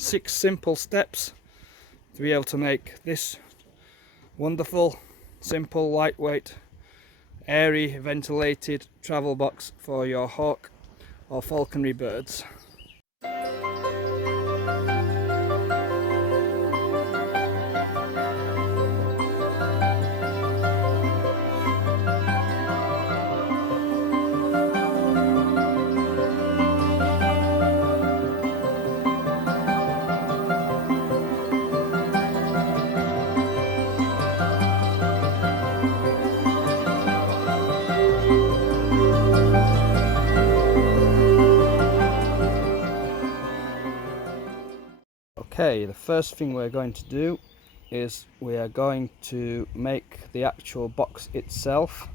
6 simple steps to be able to make this wonderful, simple, lightweight, airy, ventilated travel box for your hawk or falconry birds. Okay, the first thing we're going to do is we are going to make the actual box itself.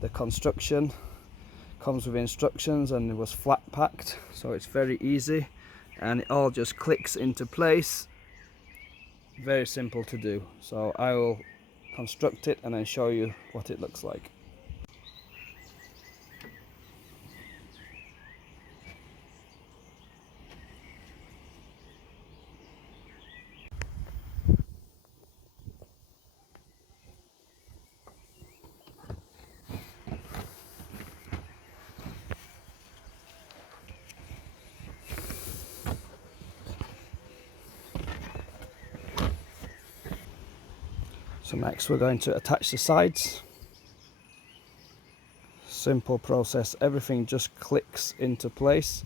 The construction comes with instructions and it was flat packed, so it's very easy and it all just clicks into place. Very simple to do. So I will construct it and then show you what it looks like. So next we're going to attach the sides. Simple process, everything just clicks into place.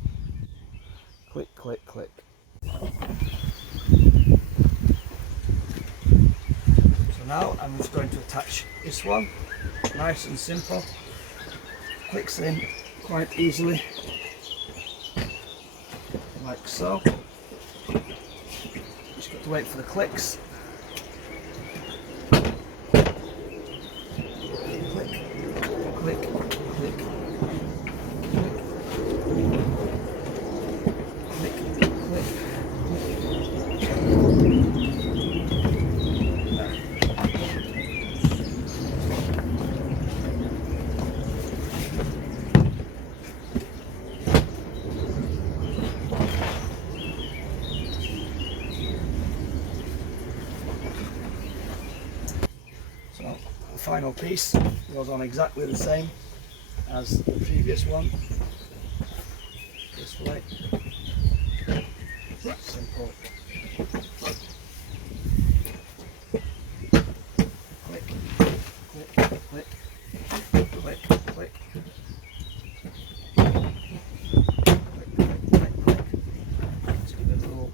Click, click, click. So now I'm just going to attach this one. Nice and simple. Clicks in quite easily. Like so. Just got to wait for the clicks. Click, click, click, click, click. So the final piece goes on exactly the same as the previous one. This way. Simple. Click, click, click, click, click. Just give it a little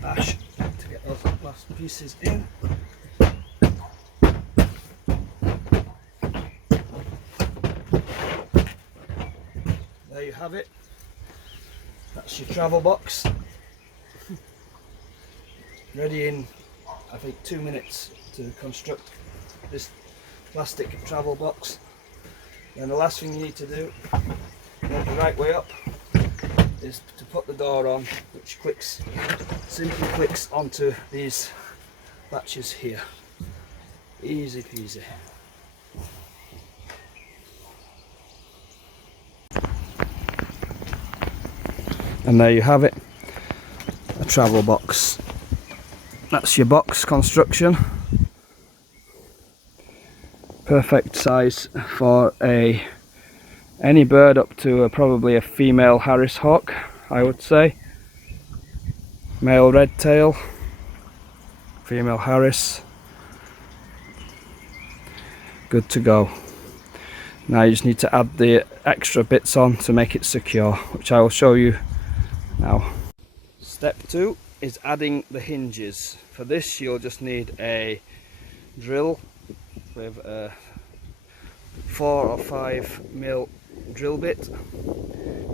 bash to get those last pieces in. There you have it. That's your travel box. Ready in, I think, 2 minutes to construct this plastic travel box. And the last thing you need to do, the right way up, is to put the door on, which clicks, simply clicks onto these latches here. Easy peasy. And there you have it, a travel box. That's your box construction. Perfect size for any bird up to probably a female Harris hawk, I would say. Male red tail, female Harris. Good to go. Now you just need to add the extra bits on to make it secure, which I will show you now. Step 2 is adding the hinges. For this you'll just need a drill with a 4 or 5 mil drill bit,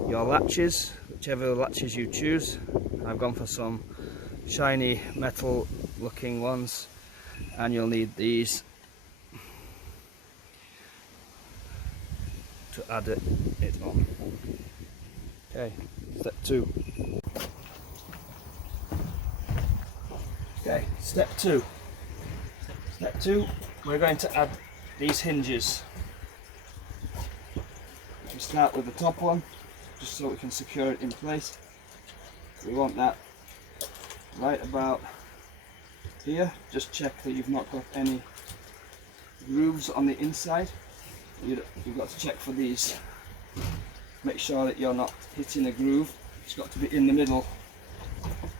your latches, whichever latches you choose. I've gone for some shiny metal looking ones, and you'll need these to add it on. Okay, step 2. Okay, step 2. Step 2, we're going to add these hinges. We start with the top one, just so we can secure it in place. We want that right about here. Just check that you've not got any grooves on the inside. You've got to check for these. Make sure that you're not hitting a groove. It's got to be in the middle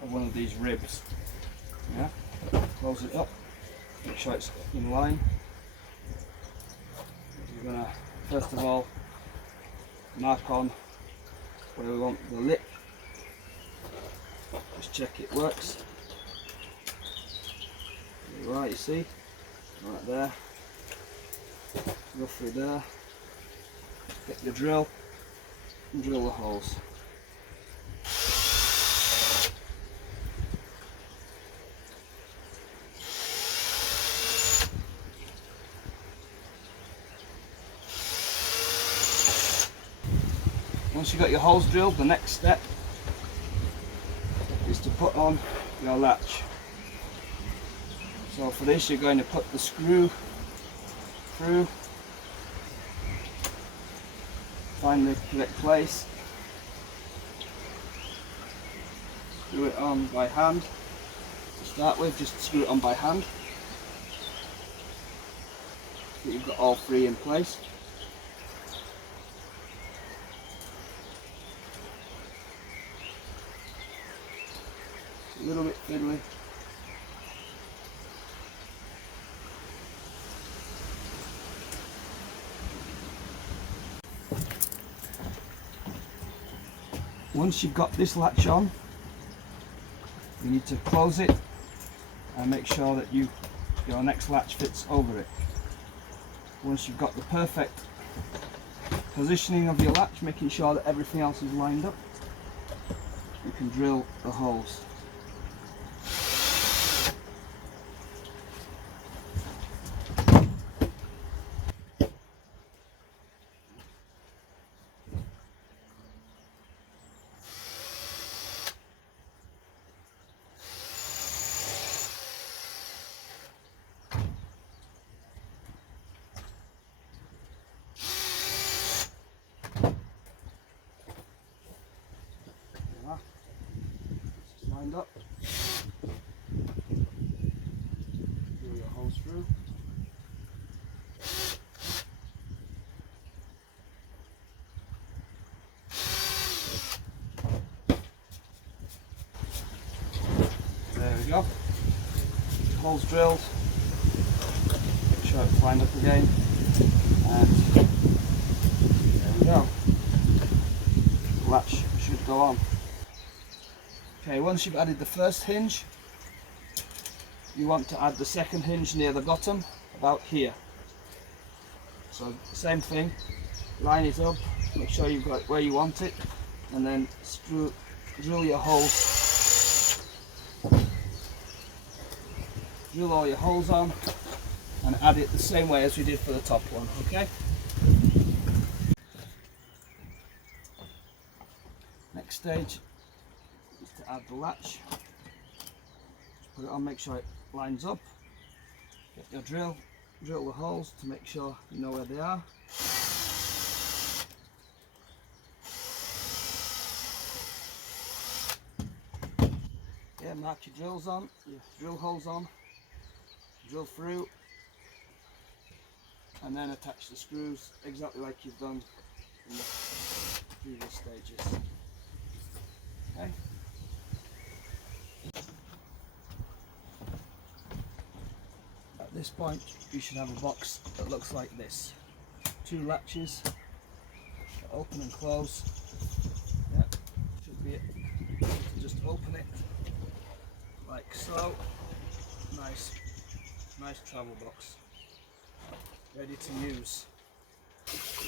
of one of these ribs. Yeah, close it up, make sure it's in line. We're going to first of all mark on where we want the lip. Just check it works. Right, you see, right there, roughly there. Get your drill and drill the holes. Once you've got your holes drilled, the next step is to put on your latch. So for this, you're going to put the screw through, find the correct place, screw it on by hand. To start with, just screw it on by hand, so you've got all three in place. A little bit fiddly. Once you've got this latch on, you need to close it and make sure that your next latch fits over it. Once you've got the perfect positioning of your latch, making sure that everything else is lined up, you can drill the holes. Lined up. Drill your holes through. There we go. Holes drilled. Make sure it's lined up again. And there we go. The latch should go on. Okay, once you've added the first hinge, you want to add the second hinge near the bottom, about here. So same thing, line it up, make sure you've got it where you want it, and then drill your holes. Drill all your holes on and add it the same way as we did for the top one, okay? Next stage is to add the latch. Just put it on, make sure it lines up. Get your drill, drill the holes to make sure you know where they are. Yeah, mark your drills on, your drill holes on, drill through, and then attach the screws exactly like you've done in the previous stages. Okay. At this point, you should have a box that looks like this. Two latches, open and close. Yeah, should be it. Just open it like so. Nice travel box, ready to use.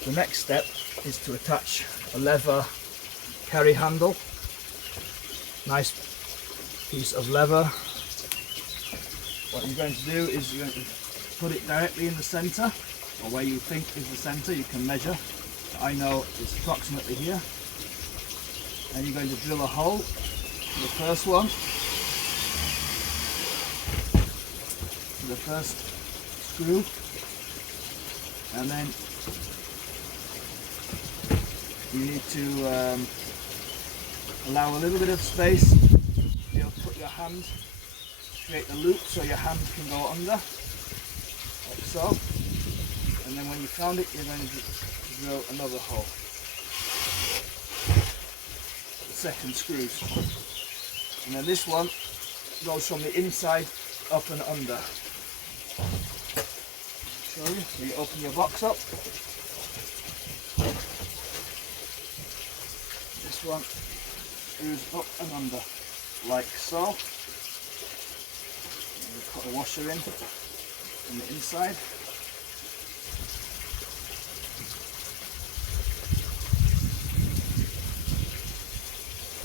The next step is to attach a leather carry handle. Nice piece of leather. What you're going to do is you're going to put it directly in the center, or where you think is the center. You can measure. I know it's approximately here. And you're going to drill a hole for the first one, for the first screw, and then you need to allow a little bit of space. You'll put your hand, create the loop so your hand can go under, like so. And then when you found it, you're going to drill another hole. The second screws. And then this one goes from the inside up and under. Show you. So you open your box up. This one screws up and under, like so. We put a washer in on the inside.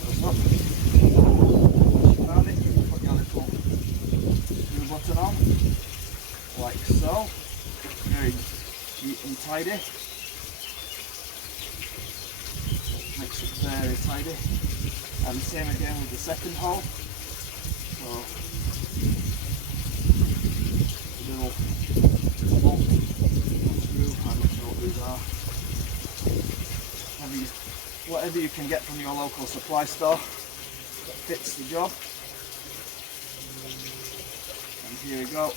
Goes up. Once you found it, you put your little screw button on, like so. Very neat and tidy. Makes it very tidy. And the same again with the second hole. So little bolt, screw, I'm not sure what these are. Whatever you can get from your local supply store that fits the job. And here we go.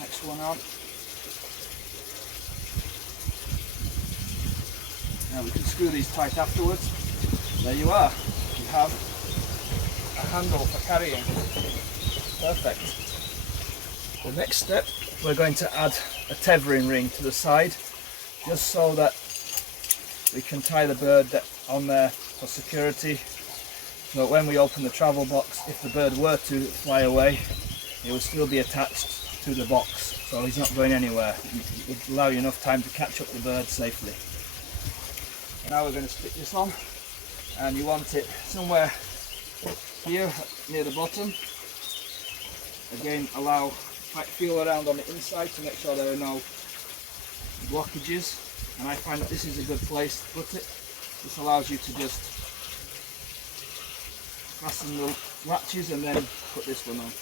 Next one out. Now we can screw these tight afterwards. There you are. You have a handle for carrying. Perfect. The next step, we're going to add a tethering ring to the side, just so that we can tie the bird on there for security. So when we open the travel box, if the bird were to fly away, it will still be attached to the box, so he's not going anywhere. It would allow you enough time to catch up the bird safely. Now we're going to stick this on, and you want it somewhere here near the bottom. Again, feel around on the inside to make sure there are no blockages, and I find that this is a good place to put it. This allows you to just fasten the latches and then put this one on.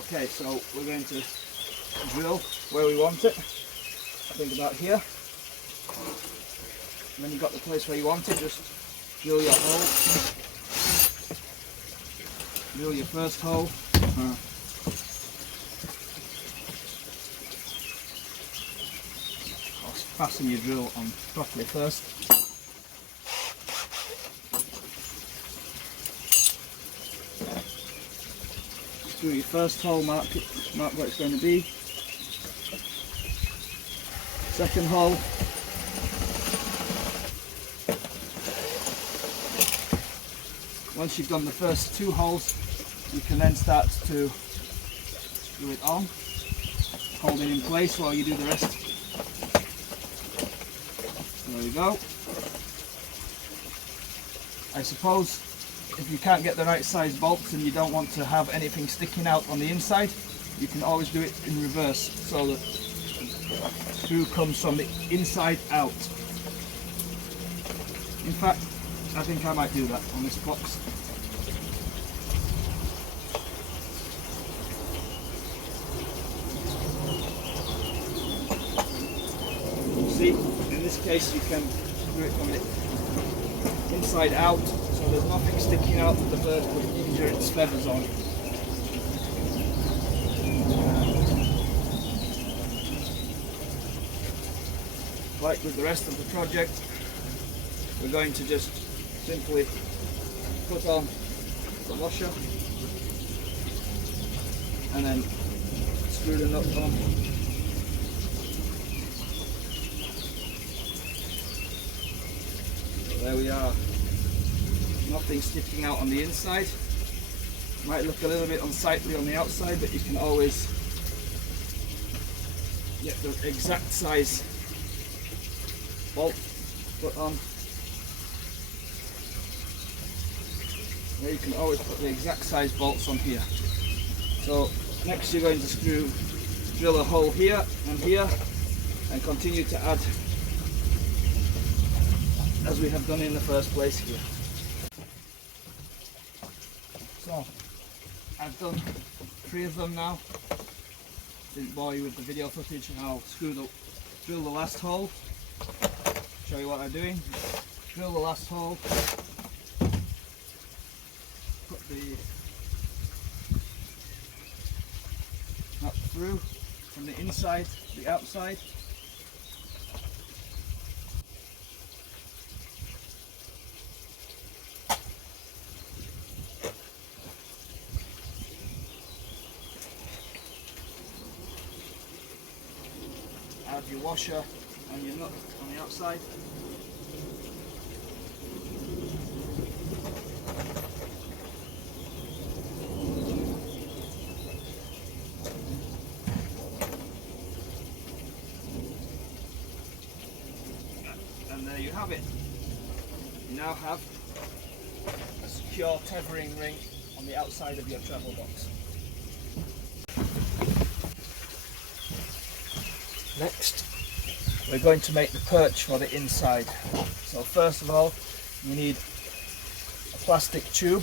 Okay, so we're going to drill where we want it. I think about here. When you've got the place where you want it, just drill your hole. Drill your first hole. Fasten your drill on properly first. Screw your first hole, mark where it's going to be. Second hole. Once you've done the first two holes, you can then start to screw it on. Hold it in place while you do the rest. There we go. I suppose if you can't get the right size bolts and you don't want to have anything sticking out on the inside, you can always do it in reverse so that the screw comes from the inside out. In fact, I think I might do that on this box. See, in this case you can do it from the inside out, so there's nothing sticking out that the bird could injure its feathers on. Like with the rest of the project, we're going to just simply put on the washer and then screw the nut on. So there we are. Nothing sticking out on the inside. Might look a little bit unsightly on the outside, but you can always get the exact size bolt put on. There you can always put the exact size bolts on here. So next you're going to drill a hole here and continue to add as we have done in the first place here. So I've done 3 of them now. Didn't bore you with the video footage. I'll drill the last hole. Show you what I'm doing. Drill the last hole. Put the through from the inside to the outside. Add your washer and your nut on the outside. And there you have it. You now have a secure tethering ring on the outside of your travel box. Next, we're going to make the perch for the inside. So first of all, you need a plastic tube,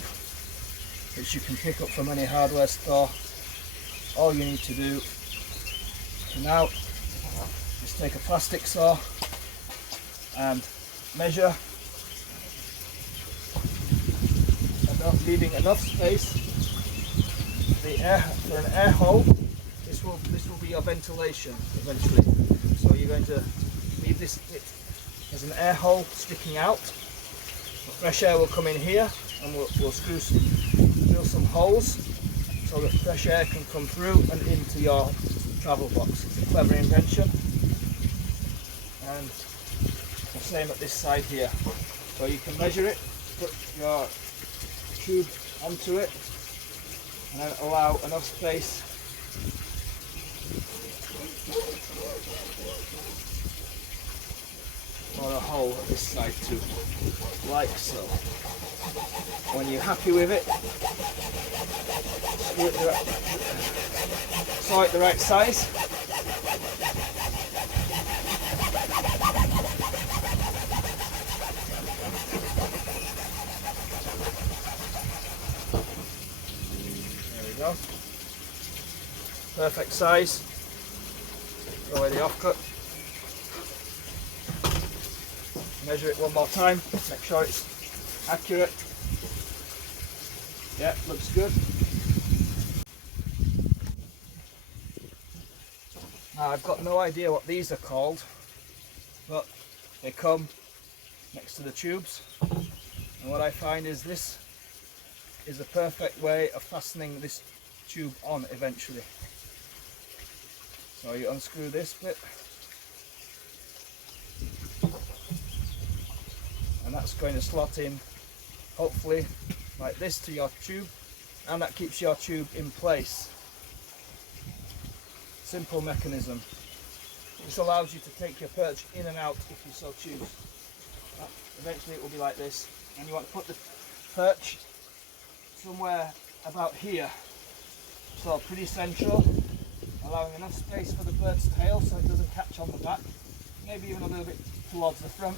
which you can pick up from any hardware store. All you need to do now is take a plastic saw and measure, leaving enough space for an air hole. This will be your ventilation eventually. So you're going to leave this bit as an air hole sticking out. The fresh air will come in here, and we'll drill some holes so that fresh air can come through and into your travel box. It's a clever invention. And the same at this side here. So you can measure it, put your tube onto it, and then allow enough space for a hole at this side too, like so. When you're happy with it, saw it the right size. There we go. Perfect size. Throw away the offcut. Measure it one more time, make sure it's accurate. Yeah, looks good. Now I've got no idea what these are called, but they come next to the tubes. And what I find is this is a perfect way of fastening this tube on eventually. So you unscrew this bit, and that's going to slot in hopefully like this to your tube, and that keeps your tube in place. Simple mechanism. This allows you to take your perch in and out if you so choose. Eventually it will be like this, and you want to put the perch somewhere about here, so pretty central, allowing enough space for the bird's tail so it doesn't catch on the back, maybe even a little bit towards the front,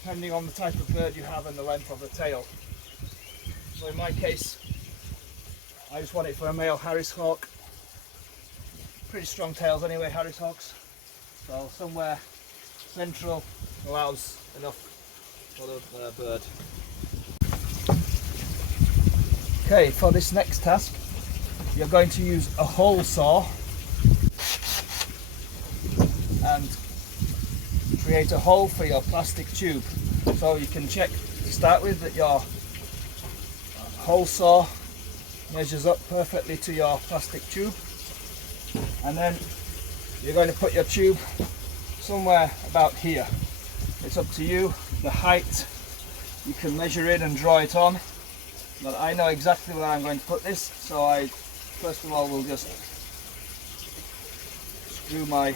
depending on the type of bird you have and the length of the tail. So in my case, I just want it for a male Harris hawk. Pretty strong tails anyway, Harris hawks. So somewhere central allows enough for the bird. Okay, for this next task, you're going to use a hole saw and create a hole for your plastic tube. So you can check to start with that your hole saw measures up perfectly to your plastic tube, and then you're going to put your tube somewhere about here. It's up to you, the height you can measure it and draw it on, but I know exactly where I'm going to put this, so I first of all will just screw my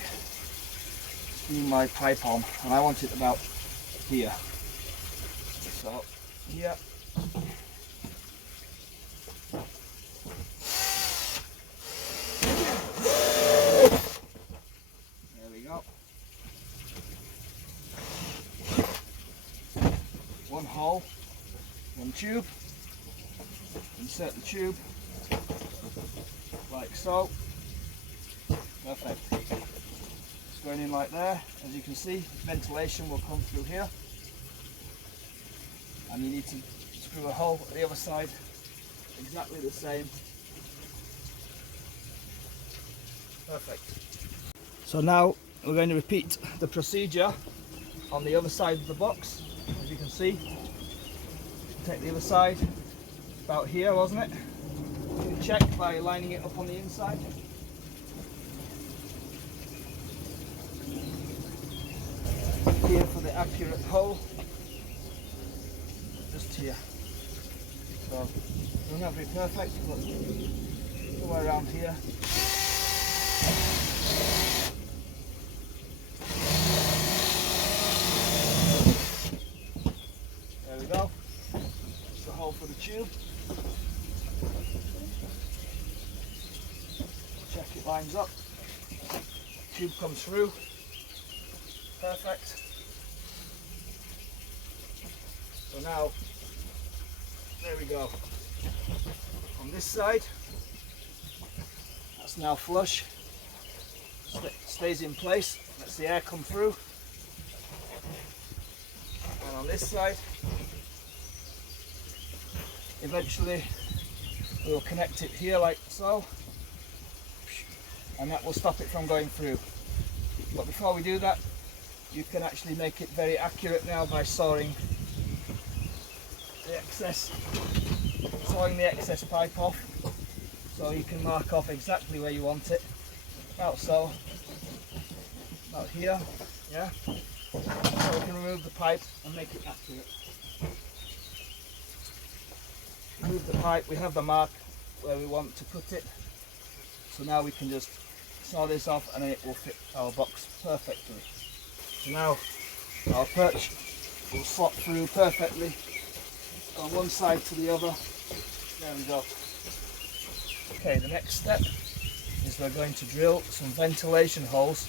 pipe on, and I want it about here. So here. There we go. One hole, one tube. Insert the tube like so. Perfect. It's going in like there. As you can see, ventilation will come through here, and you need to screw a hole at the other side exactly the same. Perfect. So now we're going to repeat the procedure on the other side of the box. As you can see, take the other side, about here, wasn't it? You can check by lining it up on the inside. Here for the accurate hole, just here. So it will not be perfect, but somewhere around here. There we go. That's the hole for the tube. Check it lines up. Tube comes through. Perfect. So now, there we go. On this side, that's now flush. Stays in place. Lets the air come through. And on this side, eventually we will connect it here like so, and that will stop it from going through. But before we do that, you can actually make it very accurate now by sawing the excess pipe off, so you can mark off exactly where you want it. About so, about here, yeah. So we can remove the pipe and make it accurate. Remove the pipe, we have the mark where we want to put it. So now we can just saw this off and it will fit our box perfectly. So now our perch will slot through perfectly on one side to the other. There we go. Okay, the next step is we're going to drill some ventilation holes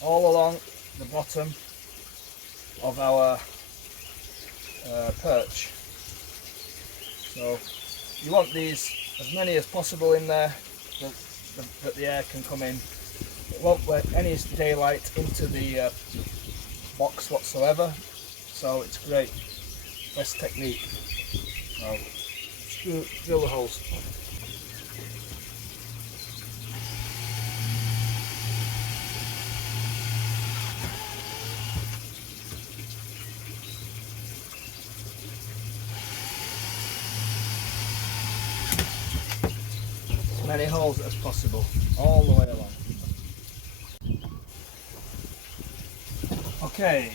all along the bottom of our perch. So you want these as many as possible in there that the air can come in. It won't let any daylight into the box whatsoever, so it's great. Best technique. So drill the holes. As many holes as possible, all the way along. Okay.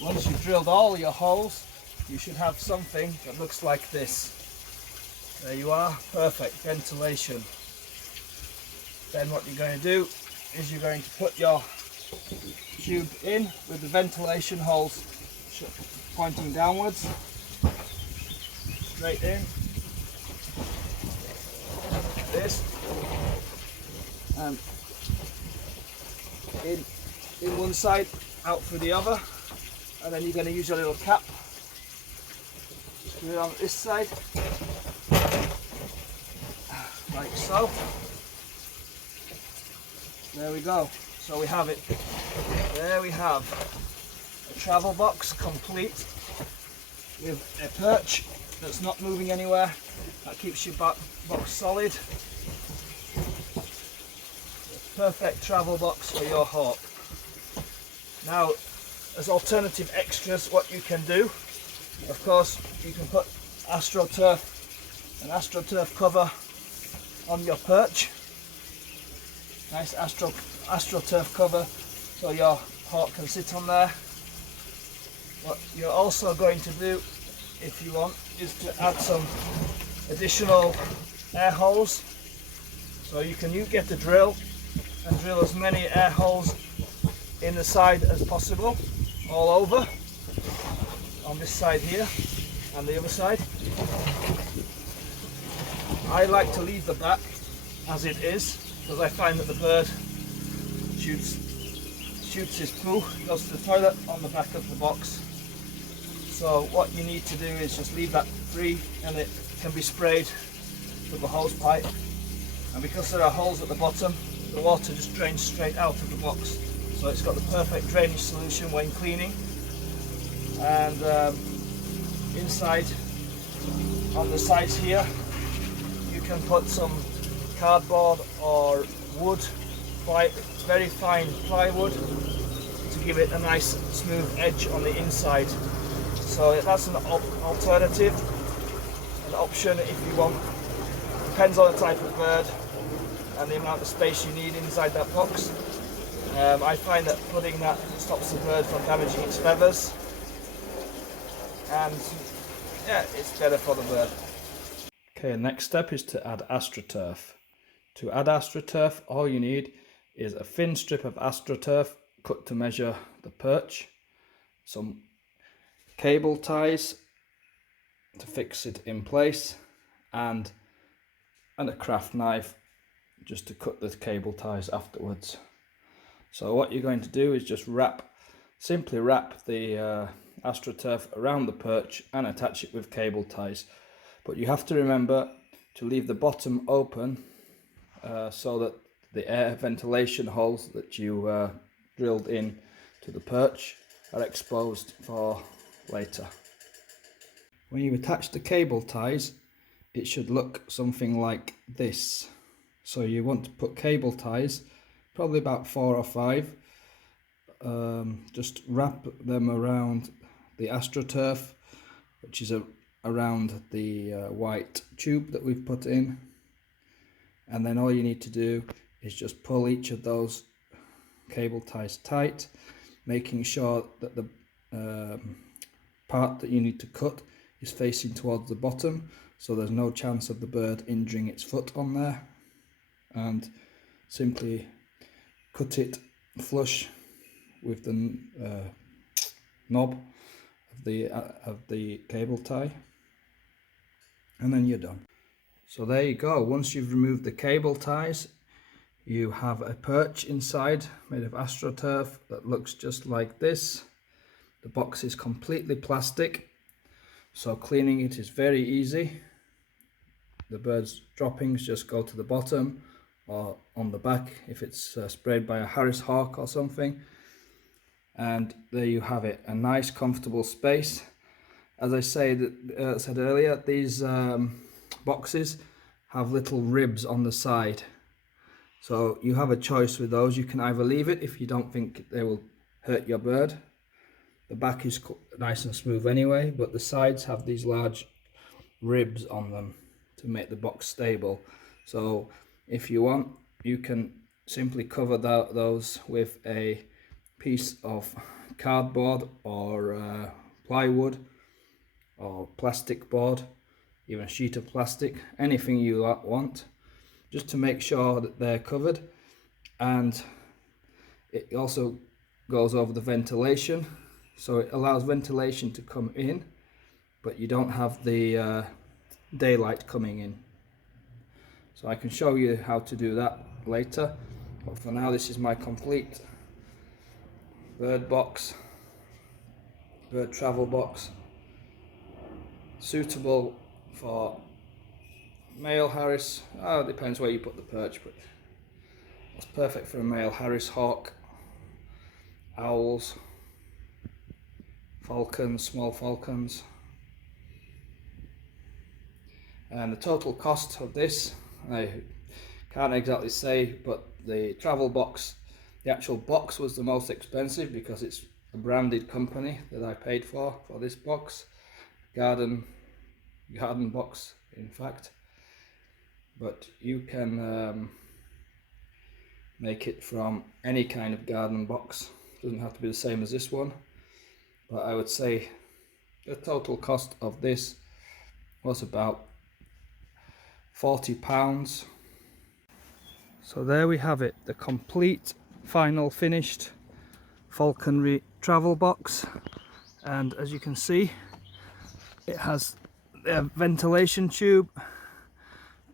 Once you've drilled all your holes, you should have something that looks like this. There you are, perfect ventilation. Then what you're going to do is you're going to put your tube in with the ventilation holes pointing downwards, straight in, like this, and in one side, out through the other, and then you're going to use your little cap, screw it on this side, like so. There we go. So we have it. There we have a travel box complete with a perch that's not moving anywhere. That keeps your box solid. Perfect travel box for your hawk. Now, as alternative extras, what you can do, of course, you can put AstroTurf, an AstroTurf cover on your perch. Nice AstroTurf cover so your hawk can sit on there. What you're also going to do, if you want, is to add some additional air holes. So you can get the drill and drill as many air holes in the side as possible, all over, on this side here and the other side. I like to leave the back as it is, because I find that the bird shoots his poo, goes to the toilet on the back of the box. So what you need to do is just leave that free, and it can be sprayed with the hose pipe. And because there are holes at the bottom, the water just drains straight out of the box. So it's got the perfect drainage solution when cleaning. And inside, on the sides here, you can put some cardboard or wood, very fine plywood, to give it a nice smooth edge on the inside. So that's an alternative, an option if you want. Depends on the type of bird and the amount of space you need inside that box. I find that putting that stops the bird from damaging its feathers, and yeah, it's better for the bird. Okay, next step is to add AstroTurf. To add AstroTurf, all you need is a thin strip of AstroTurf cut to measure the perch, some cable ties to fix it in place, and a craft knife just to cut the cable ties afterwards. So what you're going to do is just simply wrap the AstroTurf around the perch and attach it with cable ties. But you have to remember to leave the bottom open so that the air ventilation holes that you drilled in to the perch are exposed for later. When you attach the cable ties, it should look something like this. So you want to put cable ties, probably about 4 or 5, just wrap them around the AstroTurf, which is around the white tube that we've put in, and then all you need to do is just pull each of those cable ties tight, making sure that the part that you need to cut is facing towards the bottom, so there's no chance of the bird injuring its foot on there, and simply cut it flush with the knob of the cable tie, and then you're done. So there you go. Once you've removed the cable ties, you have a perch inside made of AstroTurf that looks just like this. The box is completely plastic, so cleaning it is very easy. The bird's droppings just go to the bottom or on the back if it's sprayed by a Harris hawk or something. And there you have it, a nice comfortable space. As I said earlier, these boxes have little ribs on the side, so you have a choice with those. You can either leave it if you don't think they will hurt your bird. The back is nice and smooth anyway, but the sides have these large ribs on them to make the box stable. So if you want, you can simply cover those with a piece of cardboard or plywood or plastic board, even a sheet of plastic, anything you want, just to make sure that they're covered. And it also goes over the ventilation, so it allows ventilation to come in, but you don't have the daylight coming in. So I can show you how to do that later, but for now this is my complete bird box, bird travel box, suitable for male Harris. It depends where you put the perch, but it's perfect for a male Harris hawk, owls, falcons, small falcons. And the total cost of this, I can't exactly say, but the travel box, the actual box was the most expensive because it's a branded company that I paid for this box, garden box in fact. But you can make it from any kind of garden box. It doesn't have to be the same as this one, but I would say the total cost of this was about £40. So there we have it, the complete final finished Falconry travel box. And as you can see, it has the ventilation tube,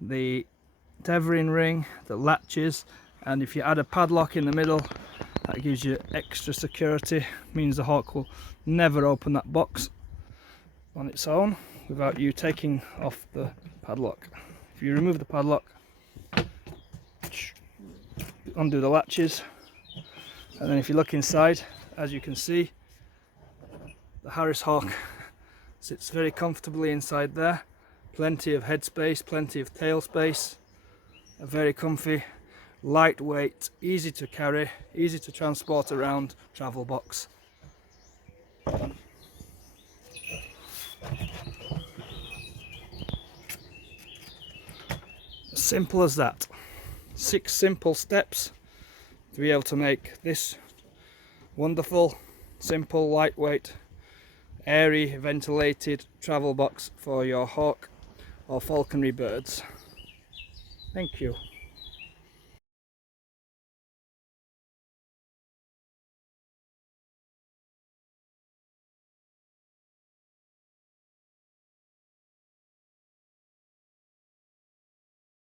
the tethering ring, the latches, and if you add a padlock in the middle, that gives you extra security. Means the hawk will never open that box on its own without you taking off the padlock. If you remove the padlock, undo the latches, and then if you look inside, as you can see, the Harris hawk sits very comfortably inside there. plenty of head space, plenty of tail space, a very comfy, lightweight, easy to carry, easy to transport around travel box. Simple as that. 6 simple steps to be able to make this wonderful, simple, lightweight, airy, ventilated travel box for your hawk or falconry birds. Thank you.